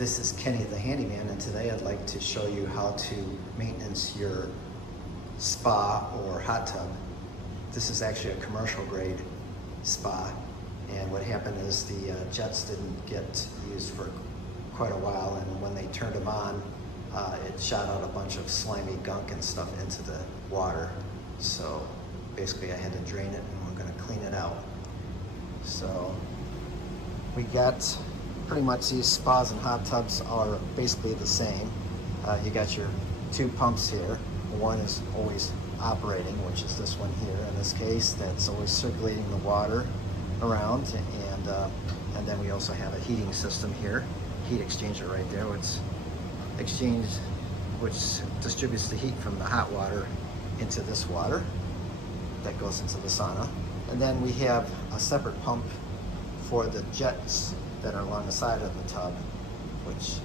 This is Kenny the Handyman, and today I'd like to show you how to maintenance your spa or hot tub. This is actually a commercial grade spa, and what happened is the jets didn't get used for quite a while, and when they turned them on, it shot out a bunch of slimy gunk and stuff into the water. So basically I had to drain it, and we're going to clean it out. So we got pretty much these spas and hot tubs are basically the same. You got your two pumps here. One is always operating, which is this one here in this case, that's always circulating the water around, and then we also have a heating system here, heat exchanger right there, which distributes the heat from the hot water into this water that goes into the sauna. And then we have a separate pump for the jets that are along the side of the tub, which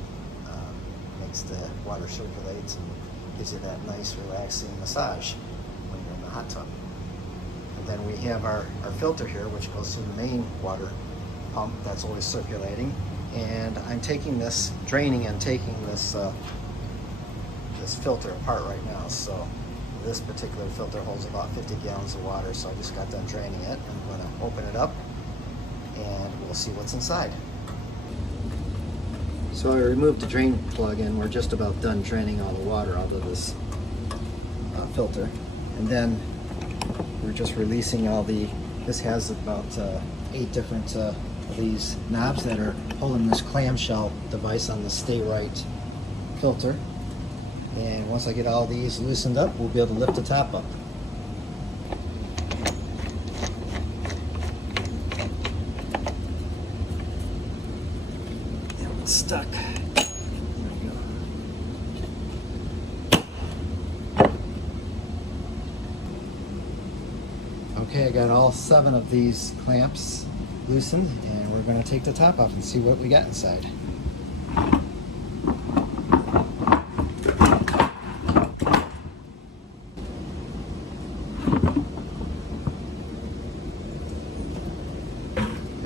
makes the water circulate and gives you that nice relaxing massage when you're in the hot tub. And then we have our filter here, which goes through the main water pump that's always circulating. And I'm taking this, draining and taking this this filter apart right now. So this particular filter holds about 50 gallons of water, so I just got done draining it. I'm going to open it up and we'll see what's inside. So I removed the drain plug and we're just about done draining all the water out of this filter. And then we're just releasing all this has about 8 different of these knobs that are holding this clamshell device on the Stay Right filter. And once I get all these loosened up, we'll be able to lift the top up. It's stuck. There we go. Okay, I got all 7 of these clamps loosened, and we're going to take the top off and see what we got inside.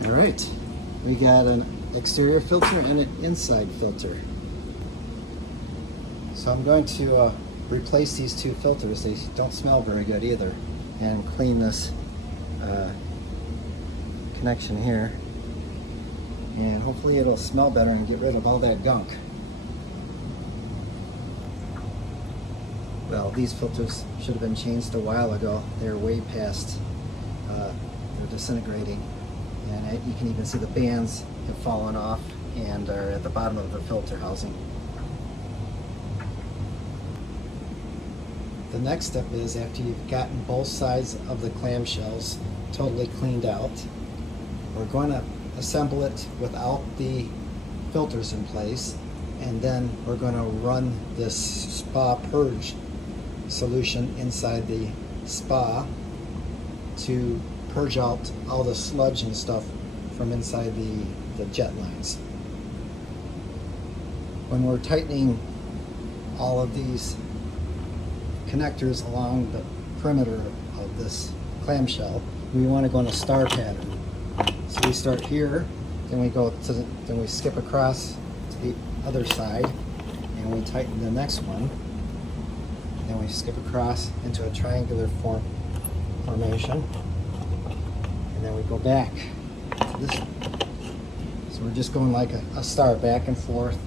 All right, we got an exterior filter and an inside filter. So I'm going to replace these 2 filters. They don't smell very good either, and clean this connection here, and hopefully it'll smell better and get rid of all that gunk. Well, these filters should have been changed a while ago. They're way past, they're disintegrating, and you can even see the bands have fallen off and are at the bottom of the filter housing. The next step is, after you've gotten both sides of the clamshells totally cleaned out, we're going to assemble it without the filters in place, and then we're going to run this spa purge solution inside the spa to purge out all the sludge and stuff from inside the jet lines. When we're tightening all of these connectors along the perimeter of this clamshell, we want to go in a star pattern. So we start here, then we skip across to the other side, and we tighten the next one. Then we skip across into a triangular formation, and then we go back to this one. So we're just going like a star, back and forth,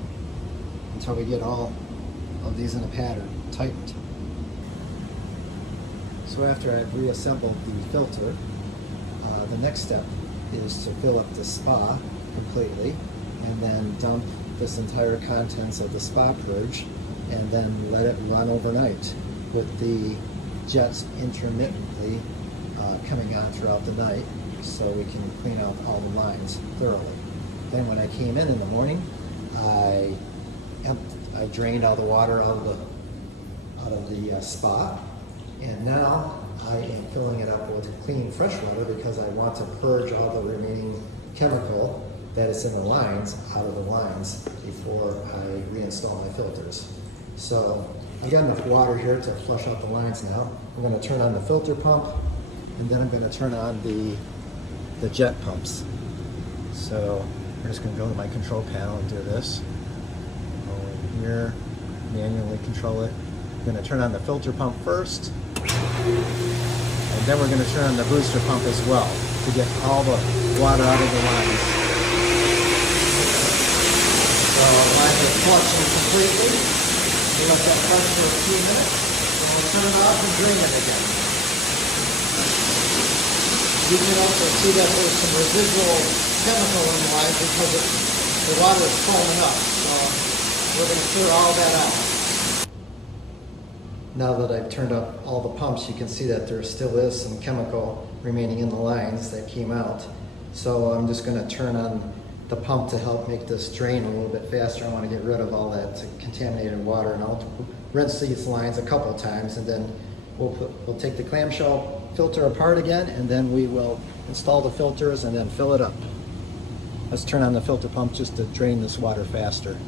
until we get all of these in a pattern tightened. So after I've reassembled the filter, the next step is to fill up the spa completely, and then dump this entire contents of the spa purge, and then let it run overnight with the jets intermittently coming on throughout the night, so we can clean out all the lines thoroughly. Then when I came in the morning, I drained all the water out of the spa, and now I am filling it up with clean fresh water because I want to purge all the remaining chemical that is in the lines out of the lines before I reinstall my filters. So I've got enough water here to flush out the lines now. I'm going to turn on the filter pump, and then I'm going to turn on the jet pumps. So I'm just going to go to my control panel and do this. mirror, manually control it. We're going to turn on the filter pump first, and then we're going to turn on the booster pump as well to get all the water out of the lines. So lines are flushing completely. We let that flush for a few minutes, and we'll turn it off and drain it again. You can also see that there's some residual chemical in the line because the water is foaming up. So we're going to clear all that out. Now that I've turned up all the pumps, you can see that there still is some chemical remaining in the lines that came out. So I'm just going to turn on the pump to help make this drain a little bit faster. I want to get rid of all that contaminated water, and I'll rinse these lines a couple times, and then we'll take the clamshell filter apart again, and then we will install the filters and then fill it up. Let's turn on the filter pump just to drain this water faster.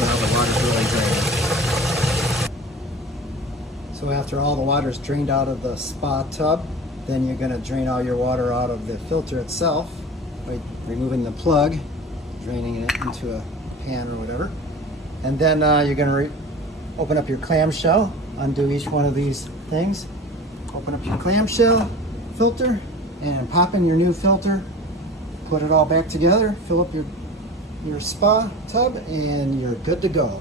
Now the water's really draining. So after all the water's drained out of the spa tub, then you're going to drain all your water out of the filter itself by removing the plug, draining it into a pan or whatever. And then you're going to open up your clamshell, undo each one of these things, open up your clamshell filter, and pop in your new filter, put it all back together, fill up your spa tub, and you're good to go.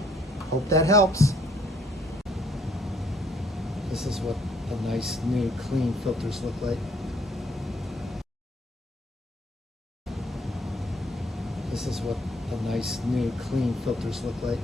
Hope that helps. This is what the nice new clean filters look like. This is what the nice new clean filters look like.